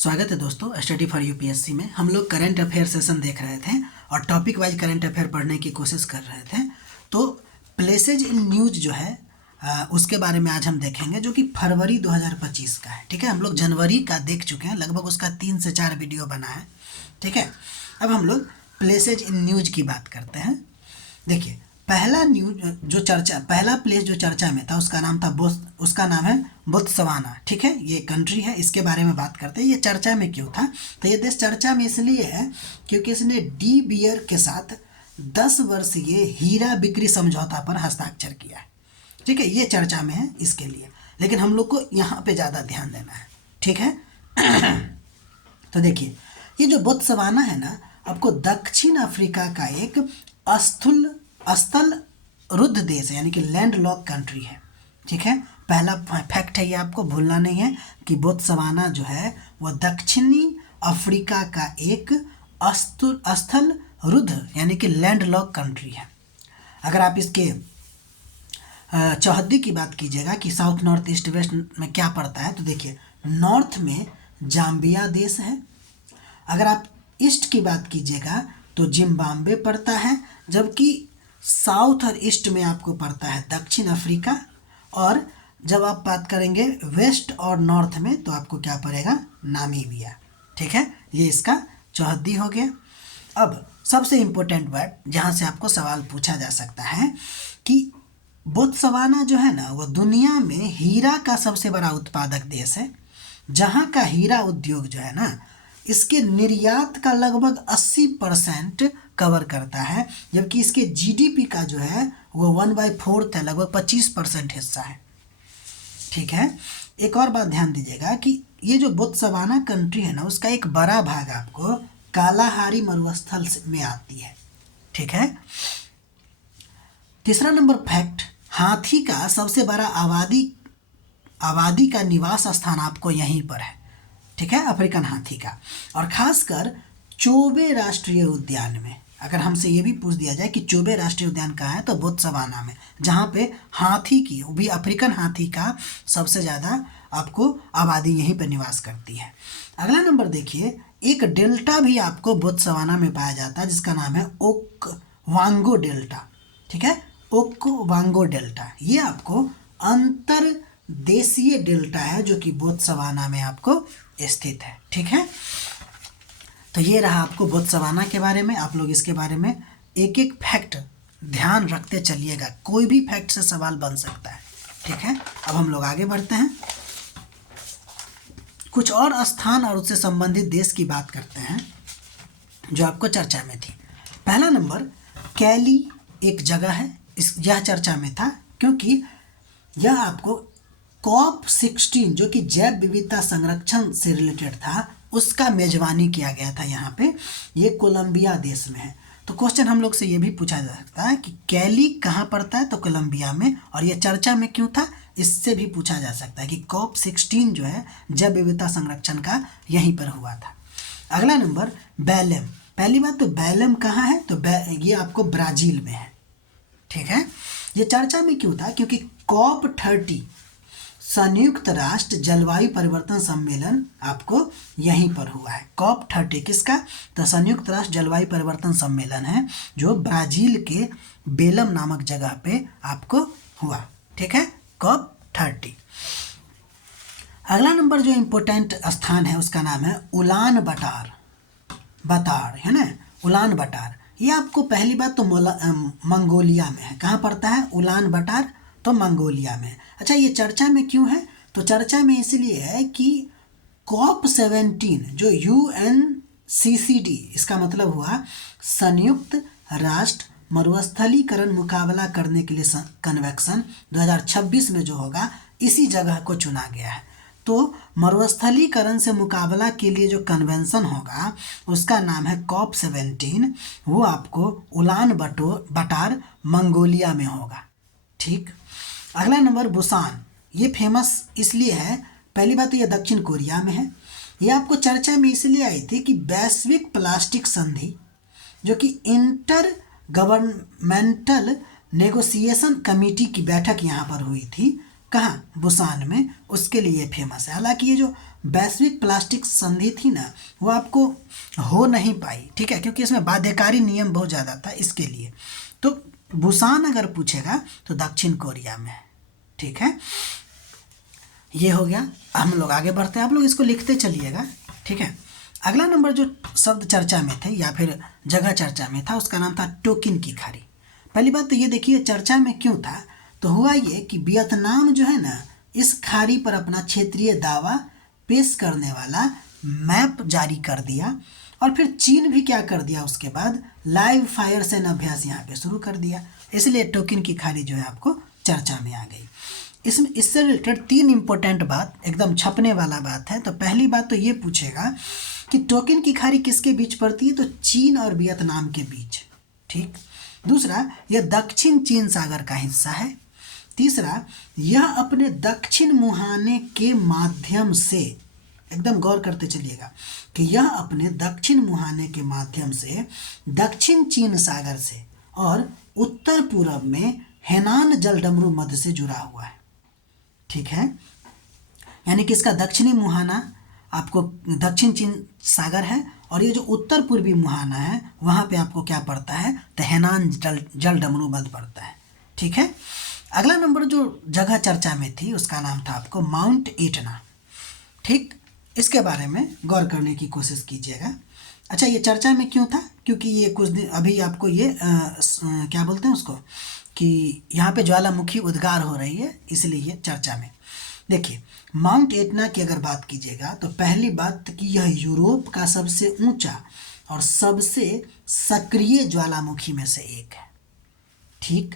स्वागत है दोस्तों स्टडी फॉर यूपीएससी में। हम लोग करंट अफेयर सेशन देख रहे थे और टॉपिक वाइज करंट अफेयर पढ़ने की कोशिश कर रहे थे। तो प्लेसेज इन न्यूज़ जो है उसके बारे में आज हम देखेंगे, जो कि फरवरी 2025 का है। ठीक है, हम लोग जनवरी का देख चुके हैं, लगभग उसका 3 से 4 वीडियो बना है। ठीक है, अब हम लोग प्लेसेज इन न्यूज़ की बात करते हैं। देखिए, पहला प्लेस जो चर्चा में था उसका नाम है बोत्सवाना। ठीक है, ये कंट्री है, इसके बारे में बात करते हैं। ये चर्चा में क्यों था? तो ये देश चर्चा में इसलिए है क्योंकि इसने डी बियर के साथ 10 वर्षीय हीरा बिक्री समझौता पर हस्ताक्षर किया है। ठीक है, ये चर्चा में है इसके लिए, लेकिन हम लोग को यहाँ पे ज़्यादा ध्यान देना है। ठीक है तो देखिए, ये जो बोत्सवाना है ना, आपको दक्षिण अफ्रीका का एक स्थल रुद्ध देश है, यानी कि लैंड लॉक कंट्री है। ठीक है, पहला फैक्ट है, ये आपको भूलना नहीं है कि बोत्सवाना जो है वह दक्षिणी अफ्रीका का एक स्थल रुद्ध यानी कि लैंड लॉक कंट्री है। अगर आप इसके चौहद्दी की बात कीजिएगा कि साउथ नॉर्थ ईस्ट वेस्ट में क्या पड़ता है, तो देखिए, नॉर्थ में जाम्बिया देश है। अगर आप ईस्ट की बात कीजिएगा तो जिम्बाब्वे पड़ता है, जबकि साउथ और ईस्ट में आपको पड़ता है दक्षिण अफ्रीका। और जब आप बात करेंगे वेस्ट और नॉर्थ में तो आपको क्या पड़ेगा? नामीबिया। ठीक है, ये इसका चौहद्दी हो गया। अब सबसे इम्पोर्टेंट वर्ड जहाँ से आपको सवाल पूछा जा सकता है कि बोत्सवाना जो है ना, वो दुनिया में हीरा का सबसे बड़ा उत्पादक देश है, जहाँ का हीरा उद्योग जो है ना, इसके निर्यात का लगभग 80% कवर करता है, जबकि इसके जीडीपी का जो है वो 1/4 है, लगभग 25% हिस्सा है। ठीक है, एक और बात ध्यान दीजिएगा कि ये जो बोत्सवाना कंट्री है ना, उसका एक बड़ा भाग आपको कालाहारी मरुस्थल में आती है। ठीक है, तीसरा नंबर फैक्ट, हाथी का सबसे बड़ा आबादी का निवास स्थान आपको यहीं पर है। ठीक है, अफ्रीकन हाथी का, और खासकर चोबे राष्ट्रीय उद्यान में। अगर हमसे ये भी पूछ दिया जाए कि चोबे राष्ट्रीय उद्यान कहाँ है, तो बोत्सवाना में, जहाँ पे हाथी की, वो भी अफ्रीकन हाथी का सबसे ज़्यादा आपको आबादी यहीं पर निवास करती है। अगला नंबर देखिए, एक डेल्टा भी आपको बोत्सवाना में पाया जाता है जिसका नाम है ओकवांगो डेल्टा। ठीक है, ओकवांगो डेल्टा, ये आपको अंतरदेशीय डेल्टा है जो कि बोत्सवाना में आपको स्थित है। ठीक है, तो ये रहा आपको बोत्सवाना के बारे में। आप लोग इसके बारे में एक एक फैक्ट ध्यान रखते चलिएगा, कोई भी फैक्ट से सवाल बन सकता है। ठीक है, अब हम लोग आगे बढ़ते हैं, कुछ और स्थान और उससे संबंधित देश की बात करते हैं जो आपको चर्चा में थी। पहला नंबर, कैली एक जगह है, यह चर्चा में था क्योंकि यह आपको COP16 जो कि जैव विविधता संरक्षण से रिलेटेड था, उसका मेजबानी किया गया था यहाँ पे। ये कोलंबिया देश में है। तो क्वेश्चन हम लोग से ये भी पूछा जा सकता है कि कैली कहाँ पड़ता है, तो कोलंबिया में, और ये चर्चा में क्यों था, इससे भी पूछा जा सकता है कि COP16 जो है जैव विविधता संरक्षण का यहीं पर हुआ था। अगला नंबर, बेलेम। पहली बात तो बेलेम कहाँ है, तो ये आपको ब्राज़ील में है। ठीक है, ये चर्चा में क्यों था, क्योंकि COP30 संयुक्त राष्ट्र जलवायु परिवर्तन सम्मेलन आपको यहीं पर हुआ है। COP30 किसका, तो संयुक्त राष्ट्र जलवायु परिवर्तन सम्मेलन है जो ब्राज़ील के बेलम नामक जगह पे आपको हुआ। ठीक है, COP30। अगला नंबर जो इम्पोर्टेंट स्थान है उसका नाम है उलान बातार है ना, उलान बातार। ये आपको पहली बात तो मंगोलिया में है। कहाँ पड़ता है? उलान बातार, तो मंगोलिया में। अच्छा, ये चर्चा में क्यों है, तो चर्चा में इसलिए है कि COP17 जो UNCCD, इसका मतलब हुआ संयुक्त राष्ट्र मरुस्थलीकरण मुकाबला करने के लिए कन्वेंशन 2026 में जो होगा, इसी जगह को चुना गया है। तो मरुस्थलीकरण से मुकाबला के लिए जो कन्वेंशन होगा उसका नाम है COP17, वो आपको उलान बातार मंगोलिया में होगा। ठीक, अगला नंबर, बुसान। ये फेमस इसलिए है, पहली बात तो ये दक्षिण कोरिया में है। ये आपको चर्चा में इसलिए आई थी कि वैश्विक प्लास्टिक संधि जो कि इंटर गवर्नमेंटल नेगोशिएशन कमेटी की बैठक यहाँ पर हुई थी, कहाँ, बुसान में, उसके लिए फेमस है। हालांकि ये जो वैश्विक प्लास्टिक संधि थी ना, वो आपको हो नहीं पाई, ठीक है, क्योंकि इसमें बाध्यकारी नियम बहुत ज़्यादा था इसके लिए। तो बुसान अगर पूछेगा तो दक्षिण कोरिया में है, ठीक है। ये हो गया। हम लोग आगे बढ़ते हैं, आप लोग इसको लिखते चलिएगा, ठीक है। अगला नंबर जो शब्द चर्चा में थे या फिर जगह चर्चा में था, उसका नाम था टोकिन की खाड़ी। पहली बात तो ये देखिए चर्चा में क्यों था, तो हुआ ये कि वियतनाम जो है ना, इस खाड़ी पर अपना क्षेत्रीय दावा पेश करने वाला मैप जारी कर दिया, और फिर चीन भी क्या कर दिया, उसके बाद लाइव फायर सैन्य अभ्यास यहाँ पे शुरू कर दिया। इसलिए टोकिन की खाड़ी जो है आपको चर्चा में आ गई। इससे रिलेटेड 3 इंपॉर्टेंट बात, एकदम छपने वाला बात है। तो पहली बात तो ये पूछेगा कि टोकिन की खाड़ी किसके बीच पड़ती है, तो चीन और वियतनाम के बीच, ठीक। दूसरा, यह दक्षिण चीन सागर का हिस्सा है। तीसरा, यह अपने दक्षिण मुहाने के माध्यम से, एकदम गौर करते चलिएगा कि यह अपने दक्षिण मुहाने के माध्यम से दक्षिण चीन सागर से और उत्तर पूर्व में हेनान जलडमरू मध्य से जुड़ा हुआ है, ठीक है। यानी कि इसका दक्षिणी मुहाना आपको दक्षिण चीन सागर है, और ये जो उत्तर पूर्वी मुहाना है वहाँ पे आपको क्या पड़ता है, तो हेनान जलडमरू मध्य पड़ता है, ठीक है। अगला नंबर जो जगह चर्चा में थी उसका नाम था आपको माउंट एटना, ठीक। इसके बारे में गौर करने की कोशिश कीजिएगा। अच्छा, ये चर्चा में क्यों था, क्योंकि ये कुछ दिन अभी आपको ये क्या बोलते हैं उसको, कि यहाँ पे ज्वालामुखी उद्गार हो रही है, इसलिए ये चर्चा में। देखिए माउंट एटना की अगर बात कीजिएगा तो पहली बात कि यह यूरोप का सबसे ऊंचा और सबसे सक्रिय ज्वालामुखी में से एक है, ठीक।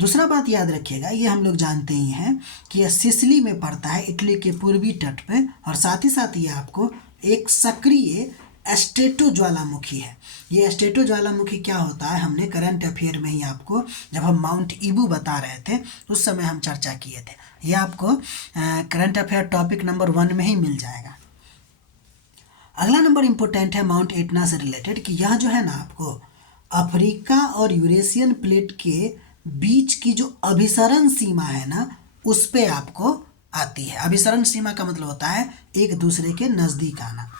दूसरा बात याद रखिएगा, ये हम लोग जानते ही हैं कि यह सिसिली में पड़ता है, इटली के पूर्वी तट पे, और साथ ही साथ ये आपको एक सक्रिय एस्टेटो ज्वालामुखी है। ये एस्टेटो ज्वालामुखी क्या होता है, हमने करंट अफेयर में ही आपको, जब हम माउंट ईबू बता रहे थे उस समय हम चर्चा किए थे। ये आपको करंट अफेयर टॉपिक नंबर 1 में ही मिल जाएगा। अगला नंबर इम्पोर्टेंट है माउंट एटना से रिलेटेड, कि यह जो है ना आपको अफ्रीका और यूरेशियन प्लेट के बीच की जो अभिसरण सीमा है ना, उस पे आपको आती है। अभिसरण सीमा का मतलब होता है एक दूसरे के नज़दीक आना।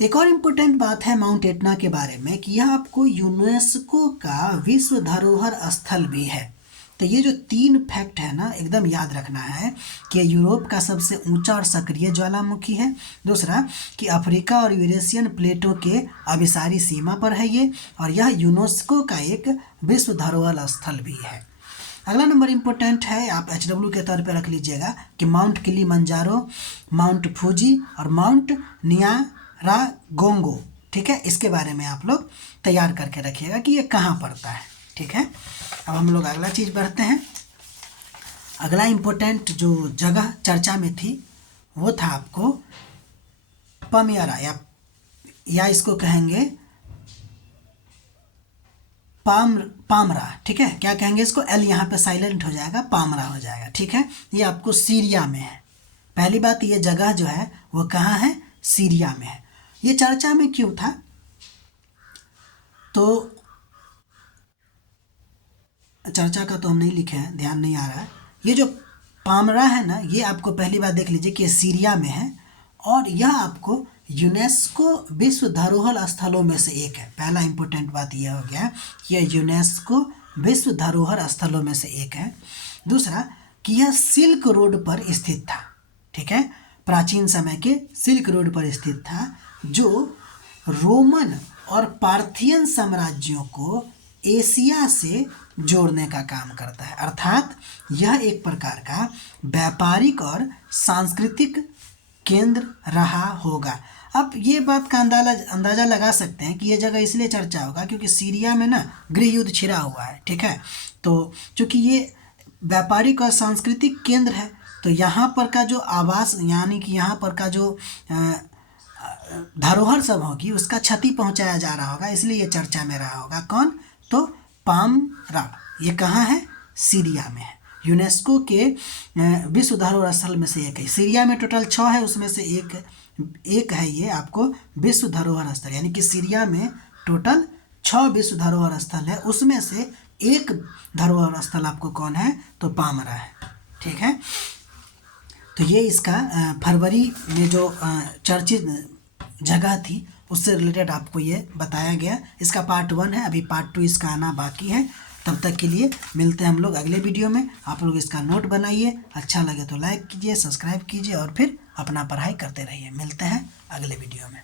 एक और इम्पोर्टेंट बात है माउंट एटना के बारे में कि यह आपको यूनेस्को का विश्व धरोहर स्थल भी है। तो ये जो 3 फैक्ट है ना, एकदम याद रखना है कि यूरोप का सबसे ऊंचा और सक्रिय ज्वालामुखी है। दूसरा कि अफ्रीका और यूरेशियन प्लेटों के अभिसारी सीमा पर है ये, और यह यूनेस्को का एक विश्व धरोहर स्थल भी है। अगला नंबर इम्पोर्टेंट है, आप HW के तौर पर रख लीजिएगा कि माउंट किलिमंजारो, माउंट फूजी और माउंट नियारागोंगो, ठीक है। इसके बारे में आप लोग तैयार करके रखिएगा कि ये कहाँ पड़ता है, ठीक है। अब हम लोग अगला चीज़ बढ़ते हैं। अगला इम्पोर्टेंट जो जगह चर्चा में थी वो था आपको पमियरा, या इसको कहेंगे पामरा, ठीक है। क्या कहेंगे इसको, एल यहाँ पे साइलेंट हो जाएगा, पामरा हो जाएगा, ठीक है। ये आपको सीरिया में है। पहली बात, ये जगह जो है वो कहाँ है, सीरिया में है। ये चर्चा में क्यों था, तो चर्चा का तो हम नहीं लिखे हैं, ध्यान नहीं आ रहा है। ये जो पामरा है ना, ये आपको पहली बात देख लीजिए कि ये सीरिया में है, और यह आपको यूनेस्को विश्व धरोहर स्थलों में से एक है। पहला इंपॉर्टेंट बात यह हो गया कि यह यूनेस्को विश्व धरोहर स्थलों में से एक है। दूसरा कि यह सिल्क रोड पर स्थित था, ठीक है। प्राचीन समय के सिल्क रोड पर स्थित था, जो रोमन और पार्थियन साम्राज्यों को एशिया से जोड़ने का काम करता है। अर्थात यह एक प्रकार का व्यापारिक और सांस्कृतिक केंद्र रहा होगा। अब ये बात का अंदाज़ा लगा सकते हैं कि ये जगह इसलिए चर्चा होगा क्योंकि सीरिया में ना गृह युद्ध छिड़ा हुआ है, ठीक है। तो चूँकि ये व्यापारिक और सांस्कृतिक केंद्र है, तो यहाँ पर का जो आवास, यानी कि यहाँ पर का जो धरोहर सब होगी उसका क्षति पहुँचाया जा रहा होगा, इसलिए ये चर्चा में रहा होगा। कौन, तो पामरा। ये कहाँ है, सीरिया में है। यूनेस्को के विश्व धरोहर स्थल में से एक है। सीरिया में टोटल 6 है, उसमें से एक है ये आपको विश्व धरोहर स्थल, यानी कि सीरिया में टोटल 6 विश्व धरोहर स्थल है, उसमें से एक धरोहर स्थल आपको कौन है, तो पामरा है, ठीक है। तो ये इसका फरवरी में जो चर्चित जगह थी उससे रिलेटेड आपको ये बताया गया। इसका पार्ट 1 है, अभी पार्ट 2 इसका आना बाकी है। तब तक के लिए मिलते हैं हम लोग अगले वीडियो में। आप लोग इसका नोट बनाइए, अच्छा लगे तो लाइक कीजिए, सब्सक्राइब कीजिए और फिर अपना पढ़ाई करते रहिए। मिलते हैं अगले वीडियो में।